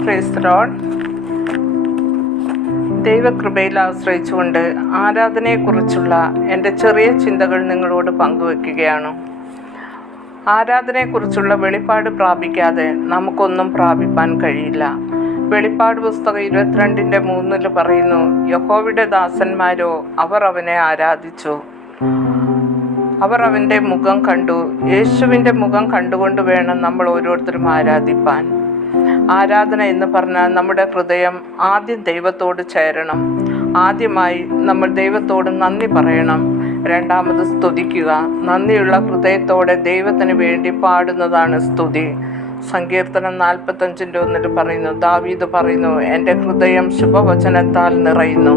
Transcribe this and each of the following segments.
Praise the Lord. ദൈവകൃപയിൽ ആശ്രയിച്ചുകൊണ്ട് ആരാധനയെക്കുറിച്ചുള്ള എൻ്റെ ചെറിയ ചിന്തകൾ നിങ്ങളോട് പങ്കുവെക്കുകയാണ്. ആരാധനയെക്കുറിച്ചുള്ള വെളിപ്പാട് പ്രാപിക്കാതെ നമുക്കൊന്നും പ്രാപിപ്പാൻ കഴിയില്ല. വെളിപ്പാട് പുസ്തകം 22:3 പറയുന്നു, യഹോവയുടെ ദാസന്മാരോ അവർ അവനെ ആരാധിച്ചു. അവർ അവൻ്റെ മുഖം കണ്ടു. യേശുവിൻ്റെ മുഖം കണ്ടുകൊണ്ട് വേണം നമ്മൾ ഓരോരുത്തരും ആരാധിപ്പാൻ. ആരാധന എന്ന് പറഞ്ഞാൽ നമ്മുടെ ഹൃദയം ആദ്യം ദൈവത്തോട് ചേരണം. ആദ്യമായി നമ്മൾ ദൈവത്തോട് നന്ദി പറയണം. രണ്ടാമത് സ്തുതിക്കുക. നന്ദിയുള്ള ഹൃദയത്തോടെ ദൈവത്തിന് വേണ്ടി പാടുന്നതാണ് സ്തുതി. സങ്കീർത്തനം 45:1 പറയുന്നു, ദാവീദ് പറയുന്നു, എൻ്റെ ഹൃദയം ശുഭവചനത്താൽ നിറയുന്നു.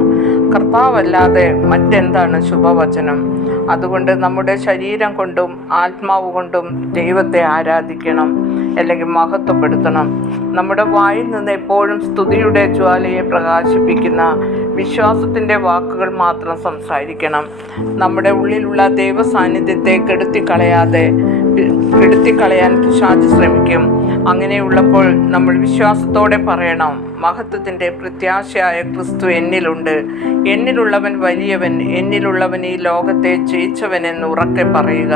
കർത്താവല്ലാതെ മറ്റെന്താണ് ശുഭവചനം? അതുകൊണ്ട് നമ്മുടെ ശരീരം കൊണ്ടും ആത്മാവ് കൊണ്ടും ദൈവത്തെ ആരാധിക്കണം, അല്ലെങ്കിൽ മഹത്വപ്പെടുത്തണം. നമ്മുടെ വായിൽ നിന്ന് എപ്പോഴും സ്തുതിയുടെ ജ്വാലയെ പ്രകാശിപ്പിക്കുന്ന വിശ്വാസത്തിൻ്റെ വാക്കുകൾ മാത്രം സംസാരിക്കണം. നമ്മുടെ ഉള്ളിലുള്ള ദൈവ സാന്നിധ്യത്തെ കെടുത്തിക്കളയാൻ പിശാച് ശ്രമിക്കും. അങ്ങനെയുള്ളപ്പോൾ നമ്മൾ വിശ്വാസത്തോടെ പറയണം, മഹത്വത്തിൻ്റെ പ്രത്യാശയായ ക്രിസ്തു എന്നിലുണ്ട്. എന്നിലുള്ളവൻ വലിയവൻ, എന്നിലുള്ളവൻ ഈ ലോകത്തെ ജയിച്ചവനെന്ന് ഉറക്കെ പറയുക.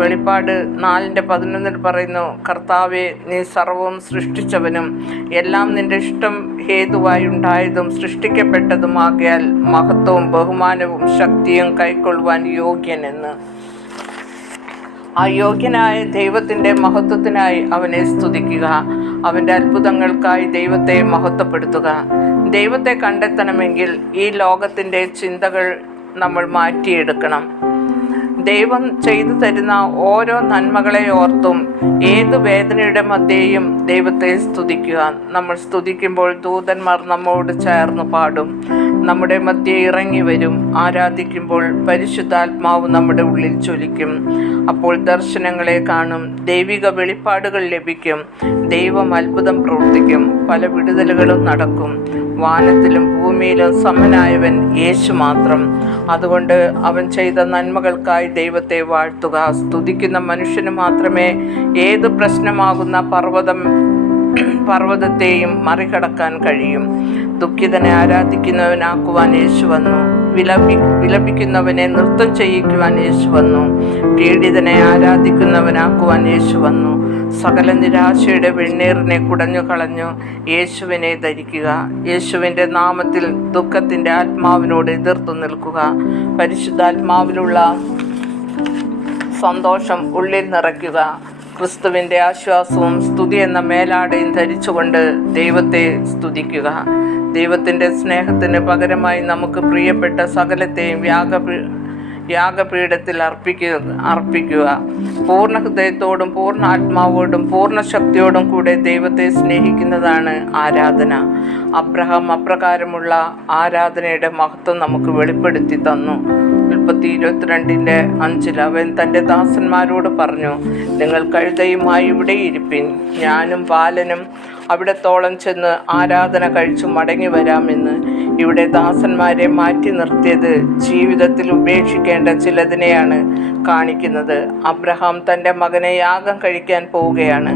വെളിപ്പാട് 4:11 പറയുന്നു, കർത്താവെ, നീ സർവവും സൃഷ്ടിച്ചവനും എല്ലാം നിന്റെ ഇഷ്ടം ഹേതുവായി ഉണ്ടായതും സൃഷ്ടിക്കപ്പെട്ടതുമാകിയാൽ മഹത്വവും ബഹുമാനവും ശക്തിയും കൈക്കൊള്ളുവാൻ യോഗ്യനെന്ന്. ആ യോഗ്യനായ ദൈവത്തിൻ്റെ മഹത്വത്തിനായി അവനെ സ്തുതിക്കുക. അവൻ്റെ അത്ഭുതങ്ങൾക്കായി ദൈവത്തെ മഹത്വപ്പെടുത്തുക. ദൈവത്തെ കണ്ടെത്തണമെങ്കിൽ ഈ ലോകത്തിൻ്റെ ചിന്തകൾ നമ്മൾ മാറ്റിയെടുക്കണം. ദൈവം ചെയ്തു തരുന്ന ഓരോ നന്മകളെ ഓർത്തും ഏത് വേദനയുടെ മധ്യേയും ദൈവത്തെ സ്തുതിക്കുക. നമ്മൾ സ്തുതിക്കുമ്പോൾ ദൂതന്മാർ നമ്മോട് ചേർന്ന് പാടും. നമ്മുടെ മധ്യേ ഇറങ്ങി വരും. ആരാധിക്കുമ്പോൾ പരിശുദ്ധാത്മാവ് നമ്മുടെ ഉള്ളിൽ ജ്വലിക്കും. അപ്പോൾ ദർശനങ്ങളെ കാണും, ദൈവിക വെളിപ്പാടുകൾ ലഭിക്കും, ദൈവം അത്ഭുതം പ്രവർത്തിക്കും, പല വിടുതലുകളും നടക്കും. വാനത്തിലും ഭൂമിയിലും സമനായവൻ യേശു മാത്രം. അതുകൊണ്ട് അവൻ ചെയ്ത നന്മകൾക്കായി ദൈവത്തെ വാഴ്ത്തുക. സ്തുതിക്കുന്ന മനുഷ്യന് മാത്രമേ ഏത് പ്രശ്നമാകുന്ന പർവ്വതത്തെയും മറികടക്കാൻ കഴിയും. ദുഃഖിതനെ ആരാധിക്കുന്നവനാക്കുവാൻ യേശു വന്നു. വിലപിക്കുന്നവനെ നൃത്തം ചെയ്യിക്കുവാൻ യേശു വന്നു. പീഡിതനെ ആരാധിക്കുന്നവനാക്കുവാൻ യേശു വന്നു. സകല നിരാശയുടെ വെണ്ണീറിനെ കുടഞ്ഞു കളഞ്ഞു യേശുവിനെ ധരിക്കുക. യേശുവിൻ്റെ നാമത്തിൽ ദുഃഖത്തിൻ്റെ ആത്മാവിനോട് എതിർത്തു നിൽക്കുക. പരിശുദ്ധാത്മാവിലുള്ള സന്തോഷം ഉള്ളിൽ നിറയ്ക്കുക. ക്രിസ്തുവിൻ്റെ ആശ്വാസവും സ്തുതി എന്ന മേലാടയും ധരിച്ചുകൊണ്ട് ദൈവത്തെ സ്തുതിക്കുക. ദൈവത്തിൻ്റെ സ്നേഹത്തിന് പകരമായി നമുക്ക് പ്രിയപ്പെട്ട സകലത്തെയും യാഗപീഠത്തിൽ അർപ്പിക്കുക. പൂർണ്ണ ഹൃദയത്തോടും പൂർണ്ണ ആത്മാവോടും പൂർണ്ണ ശക്തിയോടും കൂടെ ദൈവത്തെ സ്നേഹിക്കുന്നതാണ് ആരാധന. അബ്രഹാം അപ്രകാരമുള്ള ആരാധനയുടെ മഹത്വം നമുക്ക് വെളിപ്പെടുത്തി തന്നു. ഉൽപ്പത്തി 22:5 അവൻ തൻ്റെ ദാസന്മാരോട് പറഞ്ഞു, നിങ്ങൾ കഴുതയുമായി ഇവിടെ ഇരിപ്പിൻ, ഞാനും ബാലനും അവിടത്തോളം ചെന്ന് ആരാധന കഴിച്ചു മടങ്ങി വരാമെന്ന്. ഇവിടെ ദാസന്മാരെ മാറ്റി നിർത്തിയത് ജീവിതത്തിൽ ഉപേക്ഷിക്കേണ്ട ചിലതിനെയാണ് കാണിക്കുന്നത്. അബ്രഹാം തൻ്റെ മകനെ യാഗം കഴിക്കാൻ പോവുകയാണ്.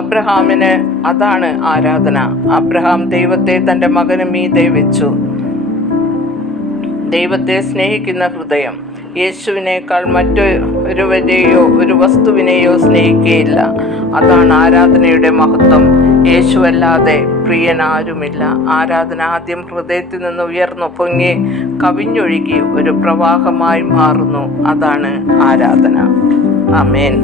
അബ്രഹാമിന് അതാണ് ആരാധന. അബ്രഹാം ദൈവത്തെ തൻ്റെ മകന് മീതെ വെച്ചു. ദൈവത്തെ സ്നേഹിക്കുന്ന ഹൃദയം യേശുവിനേക്കാൾ മറ്റൊരുവരെയോ ഒരു വസ്തുവിനെയോ സ്നേഹിക്കുകയില്ല. അതാണ് ആരാധനയുടെ മഹത്വം. യേശുവല്ലാതെ പ്രിയനാരുമില്ല. ആരാധന ആദ്യം ഹൃദയത്തിൽ നിന്ന് ഉയർന്നു പൊങ്ങി കവിഞ്ഞൊഴുകി ഒരു പ്രവാഹമായി മാറുന്നു. അതാണ് ആരാധന. ആമേൻ.